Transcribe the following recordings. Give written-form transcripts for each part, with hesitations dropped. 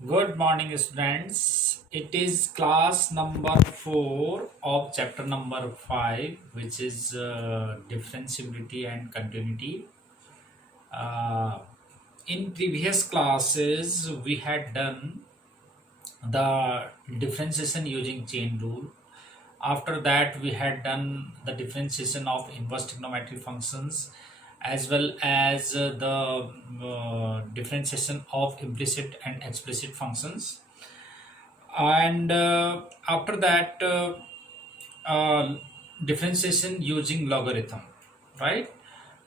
Good morning, students. It is class number 4 of chapter number 5, which is differentiability and continuity. Uh, in previous classes, we had done the differentiation using chain rule. After that, we had done the differentiation of inverse trigonometric functions as well as the differentiation of implicit and explicit functions. And after that, differentiation using logarithm, right.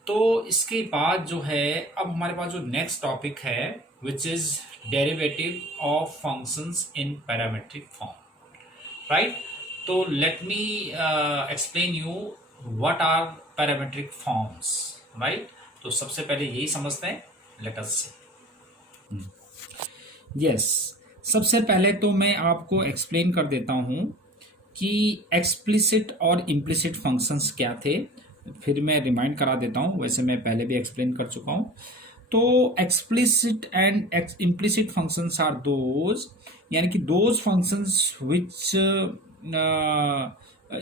तो इसके बाद जो है, अब हमारे पास जो next topic है which is derivative of functions in parametric form, right. तो let me explain you what are parametric forms, right. तो सबसे पहले यही समझते हैं, लेट अस सी। यस, सबसे पहले तो मैं आपको एक्सप्लेन कर देता हूँ कि एक्सप्लिसिट और इम्प्लिसिट फंक्शंस क्या थे, फिर मैं रिमाइंड करा देता हूँ, वैसे मैं पहले भी एक्सप्लेन कर चुका हूँ। तो explicit and implicit functions are those, यानी कि those functions which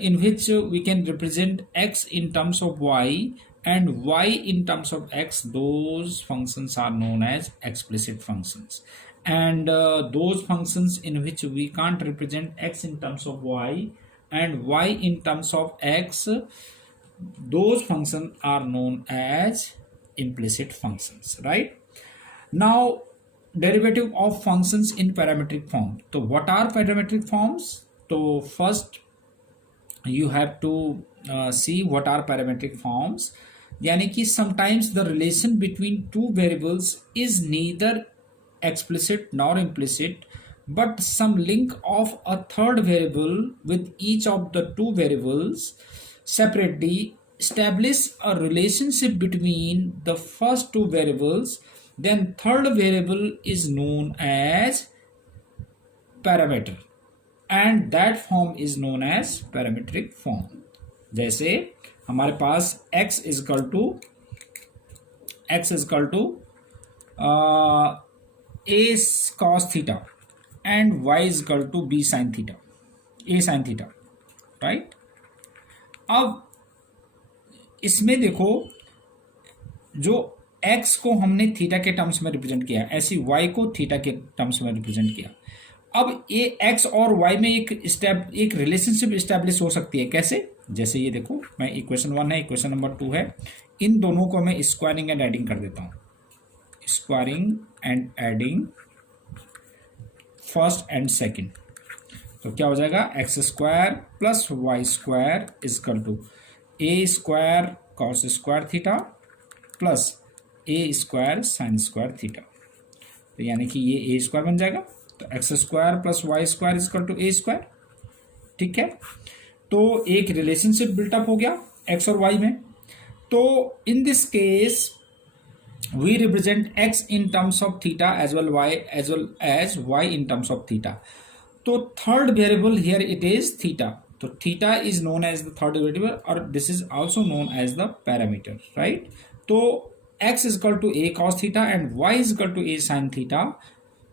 in which we can represent x in terms of y and y in terms of x, those functions are known as explicit functions. And those functions in which we can't represent x in terms of y and y in terms of x, those functions are known as implicit functions, right? Now, derivative of functions in parametric form. So what are parametric forms? So first you have to see what are parametric forms. यानी कि sometimes the relation between two variables is neither explicit nor implicit, but some link of a third variable with each of the two variables separately establish a relationship between the first two variables. Then third variable is known as parameter and that form is known as parametric form. जैसे हमारे पास x is equal to a cos theta and y is equal to b sin theta, a sin theta, right? अब इसमें देखो, जो x को हमने theta के terms में रिप्रेजेंट किया, ऐसी y को थीटा के टर्म्स में रिप्रेजेंट किया। अब ये x और y में एक रिलेशनशिप स्टैब्लिश हो सकती है, कैसे? जैसे ये देखो, मैं इक्वेशन 1 है, इक्वेशन नंबर 2 है, इन दोनों को मैं स्क्वायरिंग एंड एडिंग कर देता हूँ। Squaring and adding first and second, तो क्या हो जाएगा? X square plus y square is equal to a square cos square theta plus a square sine square theta. तो यानी कि ये ए स्क्वायर बन जाएगा, तो x square plus y square is equal to a square, ठीक है। तो एक रिलेशनशिप बिल्टअप हो गया एक्स और वाई में। तो in this case we represent x in terms of theta as well as y in terms of theta. So third variable here it is theta. So theta is known as the third variable, or this is also known as the parameter, right? So x is equal to a cos theta and y is equal to a sin theta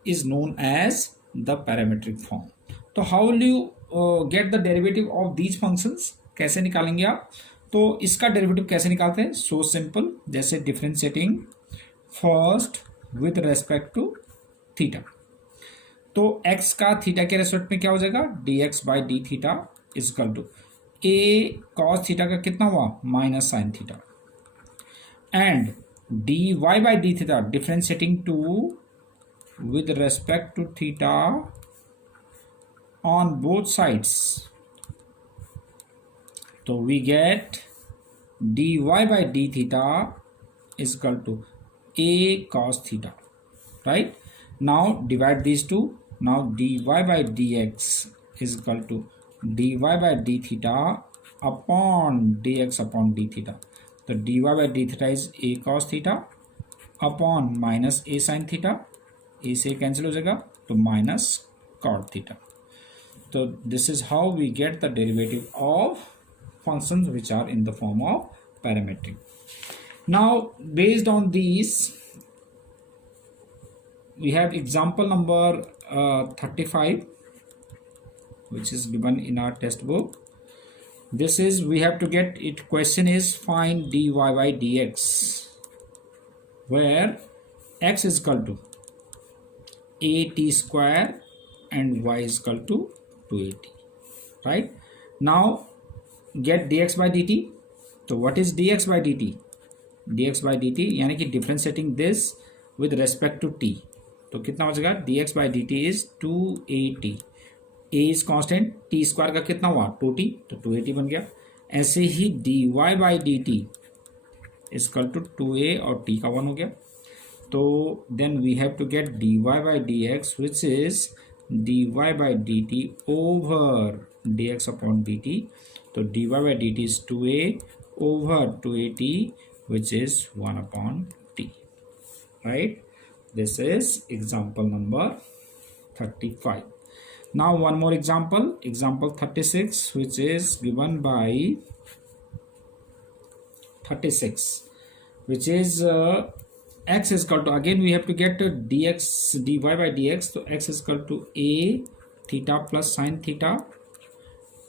is known as the parametric form. So how will you get the derivative of these functions? कैसे निकालेंगे आप? तो इसका derivative कैसे निकालते हैं? So simple, जैसे differentiating first with respect to theta, तो x का थीटा के रेस्पेक्ट में क्या हो जाएगा? dx by d theta is equal to a cos theta का कितना हुआ? Minus sine theta, and dy by d theta differentiating to with respect to theta on both sides, तो we get dy by d theta is equal to a cos theta, right? Now divide these two. Now dy by dx is equal to dy by d theta upon dx upon d theta. So dy by d theta is a cos theta upon minus a sin theta. A से cancel हो जाएगा, तो minus cot theta. So this is how we get the derivative of functions which are in the form of parametric. Now based on these, we have example number 35, which is given in our test book. This is, we have to get it, question is find dy by dx where x is equal to at square and y is equal to 2at, right? Now get dx by dt. तो what is dx by dt? dx by dt यानी कि differentiating this with respect to t, तो कितना हो जाएगा? dx by dt is 2at, a is constant, t square का कितना हुआ? 2t, तो 2at बन गया। ऐसे ही dy by dt is equal to 2a और t का 1 हो गया। तो then we have to get dy by dx which is dy by dt over dx upon dt, तो dy by dt is 2a over 2at which is 1 upon t, right? This is example number 35. Now one more example, example 36, which is given by 36, which is x is equal to, again we have to get dx dy by dx, so x is equal to a theta plus sine theta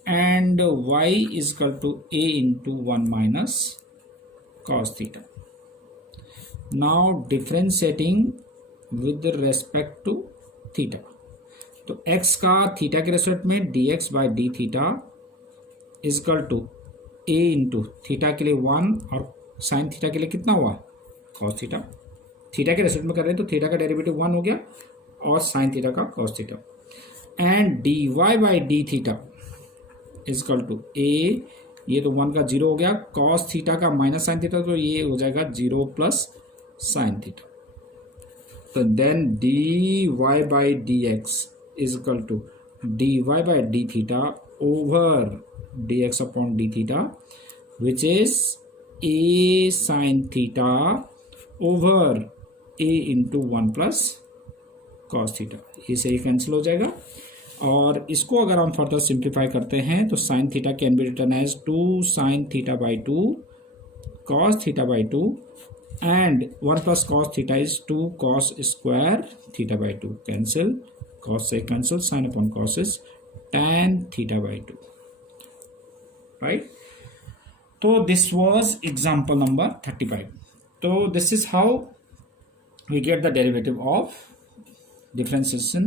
and y is equal to a into 1 minus cos theta. Now differentiating with respect to theta, तो x का theta के respect में dx by d theta is equal to a into theta के लिए 1 और sine theta के लिए कितना हुआ? cos theta. थीटा के रेस्पेक्ट में कर रहे हैं तो थीटा का डेरिवेटिव 1 हो गया और साइन थीटा का cos theta, and dy by d theta is equal to a, ये तो 1 का 0 हो गया, cos थीटा का माइनस साइन थीटा, तो ये हो जाएगा 0 प्लस साइन थीटा। तो then dy by dx is equal to dy by d theta over dx upon d theta, which is a sin theta over a into 1 plus cos theta। ये सही cancel हो जाएगा और इसको अगर हम further simplify करते हैं तो sin theta can be written as 2 sin theta by 2 cos theta by 2 and 1 plus cos theta is 2 cos square theta by 2, cancel, cos से cancel, sin upon cos is tan theta by 2, right? So this was example number 35. So this is how we get the derivative of differentiation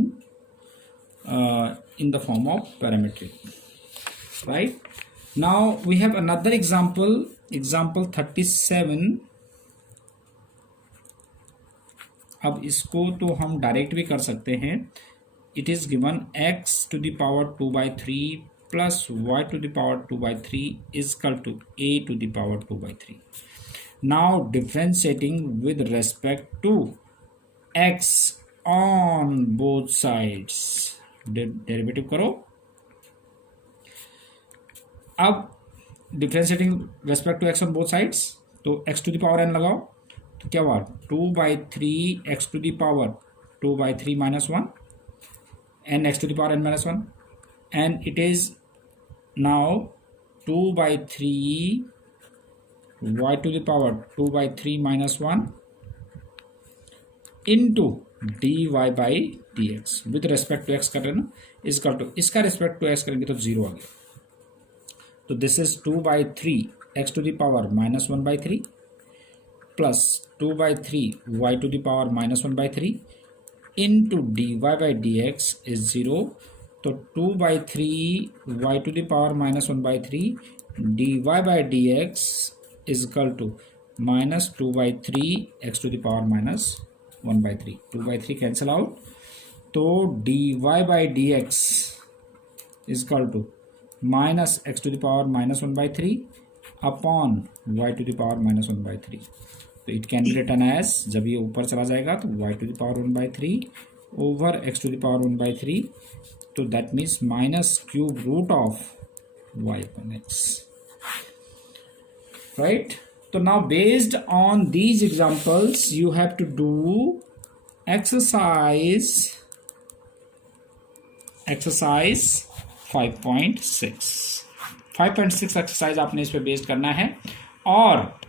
in the form of parametric, right? Now we have another example, example 37. अब इसको तो हम direct भी कर सकते हैं। It is given x to the power 2/3 plus y to the power 2/3 is equal to a to the power 2/3। Now differentiating with respect to x on both sides, derivative करो। अब differentiating respect to x on both sides, तो x to the power n लगाओ, तो क्या हुआ? 2/3 x to the power 2/3 minus 1 and x to the power n minus 1, and it is now 2/3 y to the power 2/3 minus 1 into dy by dx with respect to x कर रहे हैं ना, is equal to, इसका respect to x करेंगे तो 0 आ गया। तो this is 2/3 x to the power minus 1/3 plus 2/3 y to the power minus 1/3 into dy by dx is 0, तो 2/3 y to the power minus 1/3 dy by dx is equal to minus 2/3 x to the power minus 1/3, 2/3 cancel out, तो dy by dx is equal to minus x to the power minus 1/3 upon y to the power minus 1/3, तो it can be written as, जब ये ऊपर चला जाएगा तो y to the power 1/3 over x to the power 1/3, तो that means minus cube root of y upon x, right? तो now based on these examples you have to do exercise 5.6 exercise आपने इस पे बेस्ड करना है, और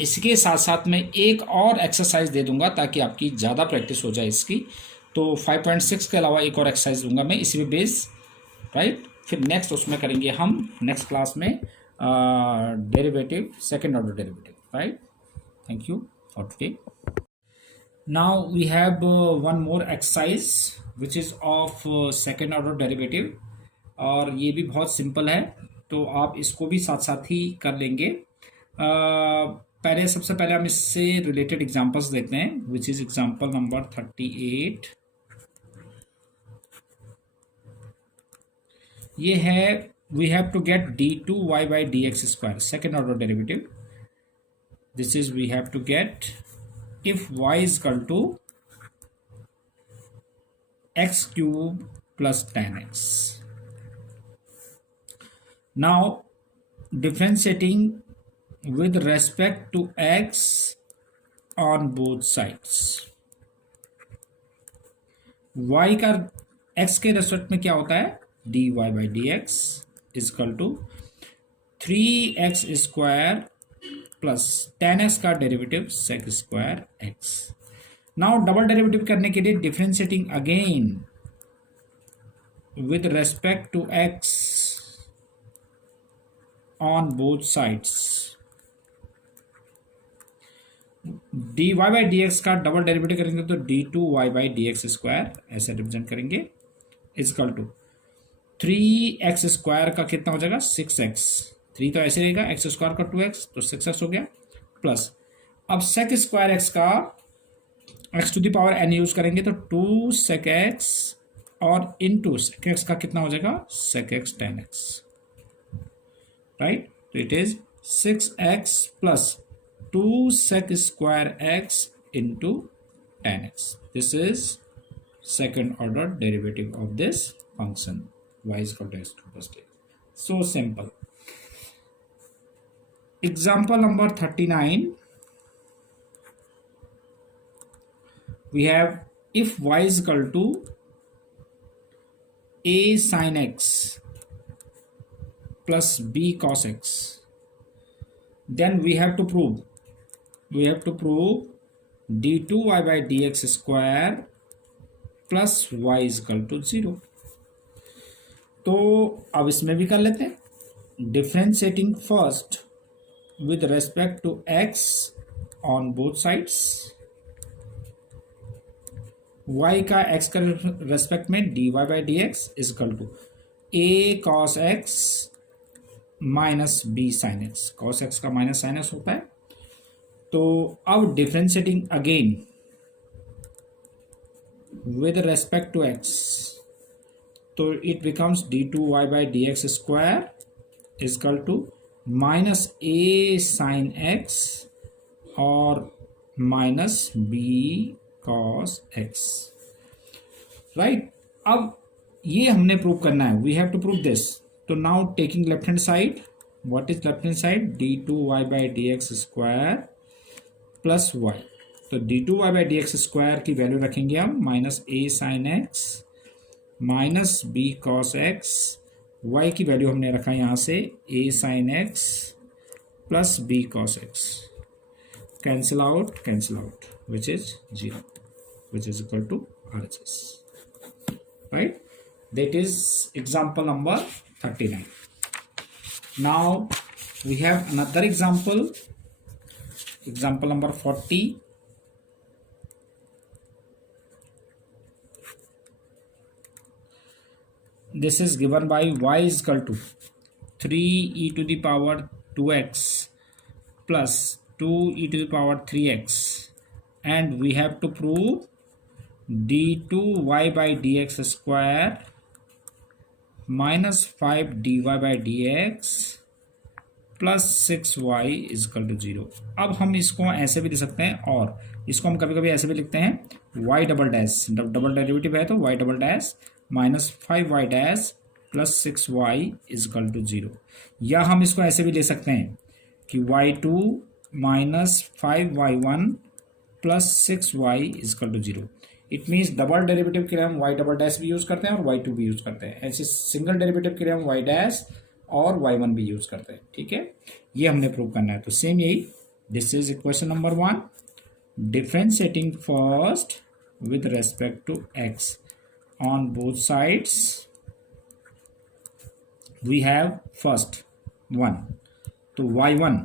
इसके साथ साथ में एक और एक्सरसाइज दे दूंगा ताकि आपकी ज़्यादा प्रैक्टिस हो जाए इसकी। तो 5.6 के अलावा एक और एक्सरसाइज दूंगा मैं इसी पे बेस, राइट। फिर नेक्स्ट उसमें करेंगे हम नेक्स्ट क्लास में derivative, second order derivative, right. Thank you for today. Now we have one more exercise which is of second order derivative, और ये भी बहुत सिंपल है, तो आप इसको भी साथ साथ ही कर लेंगे। सबसे पहले हम इससे रिलेटेड एग्जांपल्स देखते हैं, विच इज एग्जांपल नंबर 38। ये है we have to get d2y by dx square, second order derivative. This is we have to get if y is equal to x cube plus 10x। Now differentiating with respect to x on both sides, y का x के respect में क्या होता है, dy by dx is equal to 3x square plus 10x का derivative sec square x। Now double derivative करने के लिए differentiating again with respect to x on both sides, dy by d x का double derivative करेंगे तो d2y by d x square ऐसे represent करेंगे, is equal to 3x square का कितना हो जाएगा 6x, 3 तो ऐसे रहेगा, x स्क्वायर का 2x तो 6x हो गया, प्लस अब sec स्क्वायर x का x to the power n use करेंगे तो 2 sec x और इनटू sec x का कितना हो जाएगा sec x 10x, राइट। तो it is 6x plus 2 sec square x into 10x. This is second order derivative of this function y is equal to x plus 10. So simple. Example number 39. We have if y is equal to a sin x plus b cos x, then we have to prove d2y by dx square plus y is equal to 0। तो अब इसमें भी कर लेते हैं, differentiating first with respect to x on both sides, y का x का respect में dy by dx is equal to a cos x minus b sin x, cos x का माइनस sin x होता है। तो अब differentiating again with respect to x, तो it becomes d2y by dx square is equal to minus a sin x और minus b cos x, right. अब ये हमने प्रूव करना है, we have to prove this. तो now taking left hand side, what is left hand side, d2y by dx square plus y, तो d2y by dx square की value रखेंगे हम minus a sin x minus b cos x, y की value हमने रखा यहाँ से a sin x plus b cos x, cancel out which is 0, which is equal to RHS, right. That is example number 39. Now we have another example number 40. This is given by y is equal to 3e to the power 2x plus 2e to the power 3x, and we have to prove d2y by dx square minus 5 dy by dx plus 6y is equal to 0। अब हम इसको ऐसे भी दे सकते हैं, और इसको हम कभी कभी ऐसे भी लिखते हैं y double dash, double derivative है तो y double dash minus 5y dash plus 6y is equal to 0, या हम इसको ऐसे भी ले सकते हैं कि y2 minus 5y1 plus 6y is equal to 0। It means double derivative के लिए हम y डबल डैश भी यूज करते हैं और y2 भी यूज करते हैं, ऐसे सिंगल डेरिवेटिव के लिए हम y डैश और y1 भी यूज करते हैं, ठीक है। ये हमने प्रूव करना है, तो सेम यही this is equation number 1. Differentiating first with respect to x on both sides, we have first 1. तो y1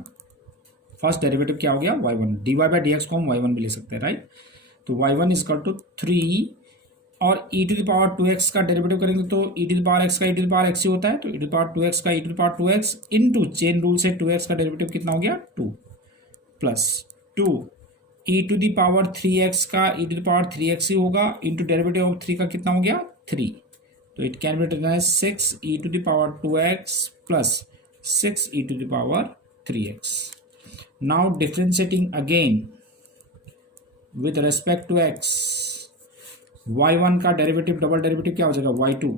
फर्स्ट डेरिवेटिव क्या हो गया, y1. dy by d x को हम y1 भी ले सकते हैं, राइट. तो y1 इज इक्वल टू 3 और e to the power 2x का डेरिवेटिव करेंगे तो e to the power x का e to the power x ही होता है. तो e to the power 2x का e to the power 2x into chain rule से 2x का डेरिवेटिव कितना हो गया 2 plus 2 e to the power 3x का e to the power 3x ही होगा इनटू डेरिवेटिव ऑफ 3 का कितना हो गया 3. तो it can be written as 6 e to the power 2x plus 6 e to the power 3x. Now differentiating again with respect to x, y1 का derivative double derivative क्या हो जाएगा y2.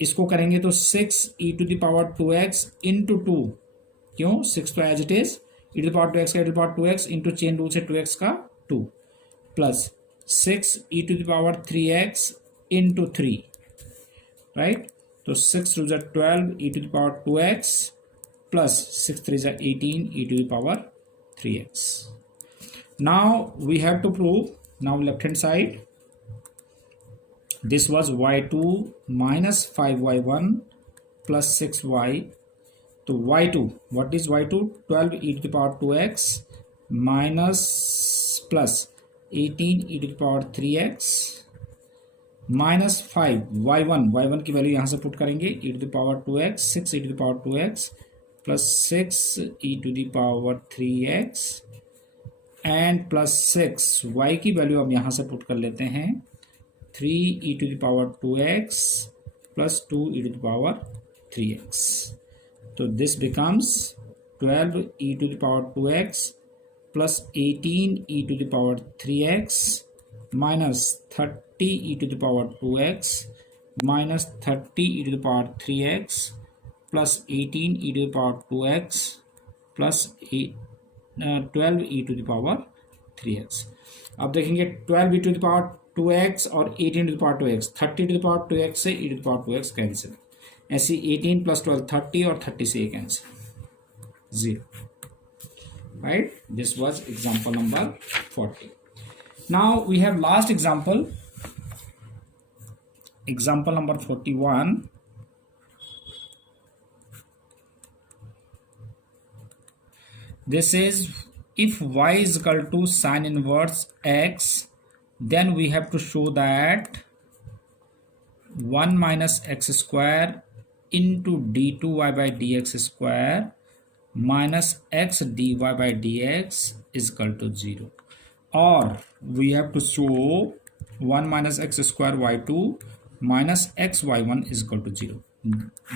इसको करेंगे तो 6 e to the power 2x into 2, क्यों 6 तो as it is e to the power 2x का e to the power 2x into chain rule से 2x का 2 plus 6 e to the power 3x into 3, right. तो 6 to the 12 e to the power 2x plus 6 3 the 18 e to the power 3x. Now we have to prove, now left hand side this was y2 minus 5y1 plus 6y. तो y2, what is y2? 12 e to the power 2x minus plus 18 e to the power 3x minus 5 y1 की value यहाँ से put करेंगे e to the power 2x 6 e to the power 2x plus 6 e to the power 3x and plus 6 y की value अब यहाँ से put कर लेते हैं 3 e to the power 2x plus 2 e to the power 3x. So this becomes 12 e to the power 2x plus 18 e to the power 3x minus 30 e to the power 2x minus 30 e to the power 3x plus 18 e to the power 2x plus 12 e to the power 3x. अब देखेंगे 12 e to the power 2x और 18 to the power 2x, 30 to the power 2x से e to the power 2x cancel. ऐसे 18 plus 12 30 और 30 से ये cancel 0, right. This was example number 40. Now we have last example, example number 41. This is if y is equal to sin inverse x, then we have to show that 1 minus x square into d2y by dx square minus x dy by dx is equal to 0, or we have to show 1 minus x square y2 minus x y1 is equal to 0.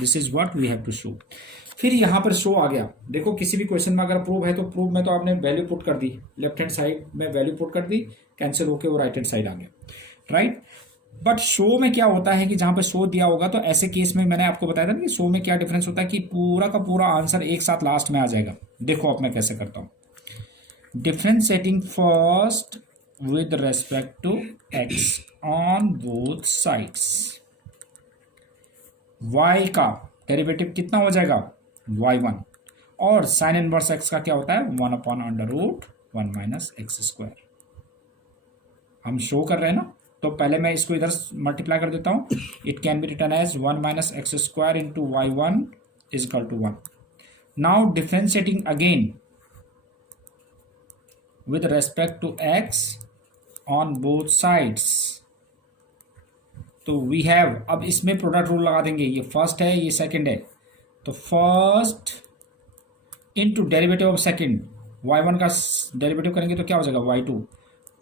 This is what we have to show. फिर यहाँ पर show आ गया. देखो किसी भी question में अगर prove है तो प्रूव में तो आपने वैल्यू पुट कर दी, लेफ्ट हैंड साइड में वैल्यू पुट कर दी, कैंसिल होके वो राइट हैंड साइड आ गया, राइट. बट शो में क्या होता है कि जहां पर शो दिया होगा तो ऐसे केस में मैंने आपको बताया था ना कि शो में क्या डिफरेंस होता है कि पूरा का पूरा आंसर एक साथ लास्ट में आ जाएगा. देखो अब मैं कैसे करता हूं. Differentiating first with respect to x on both sides, y का डेरिवेटिव कितना हो जाएगा y1, और साइन इनवर्स x का क्या होता है 1 upon under root 1 minus x square. हम शो कर रहे हैं ना, तो पहले मैं इसको इधर मल्टीप्लाई कर देता हूं. It can be written as 1 minus x square into y1 is equal to 1. Now differentiating again with respect to x on both sides, तो वी हैव, अब इसमें प्रोडक्ट रूल लगा देंगे. ये फर्स्ट है, ये सेकंड है, तो first into derivative of second, y1 का डेरिवेटिव करेंगे तो क्या हो जाएगा y2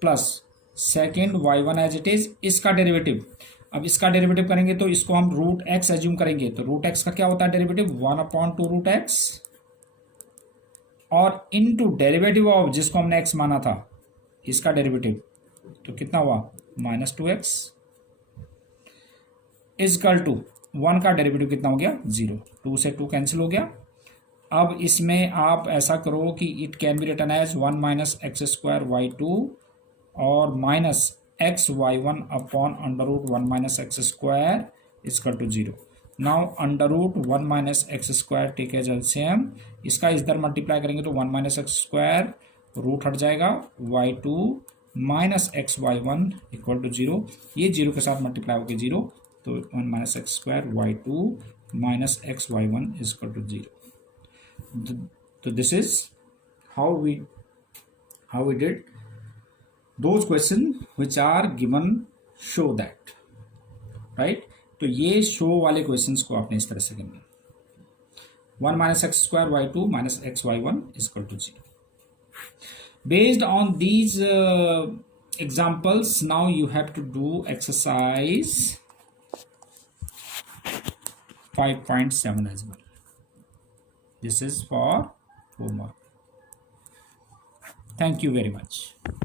plus second y1 as it is, इसका डेरिवेटिव. अब इसका डेरिवेटिव करेंगे तो इसको हम रूट एक्स एज्यूम करेंगे, तो रूट एक्स का क्या होता है डेरिवेटिव 1 अपॉन 2 रूट एक्स, और इनटू डेरिवेटिव ऑफ जिसको हमने x माना था इसका डेरिवेटिव, तो कितना हुआ -2x इजकल टू 1 का डेरिवेटिव कितना हो गया 0, 2 से 2 कैंसिल हो गया. अब इसमें आप ऐसा करो कि it can be written as 1 minus x square y2 और minus x y1 upon under root 1 minus x square is equal to 0. Now under root 1 minus x square take as LCM, इसका इधर मल्टीप्लाई करेंगे तो 1 माइनस एक्स स्क्वायर, रूट हट जाएगा, y2 minus x y one equal to 0, ये 0 के साथ multiply होकर 0, तो 1 minus x square y2 minus x y one is equal to 0. तो this is how we did those question which are given show that, right. तो ये show वाले questions को आपने इस तरह से करना, 1 minus x square y two minus x y one is equal to 0. Based on these examples, now you have to do exercise 5.7 as well. This is for homework. Thank you very much.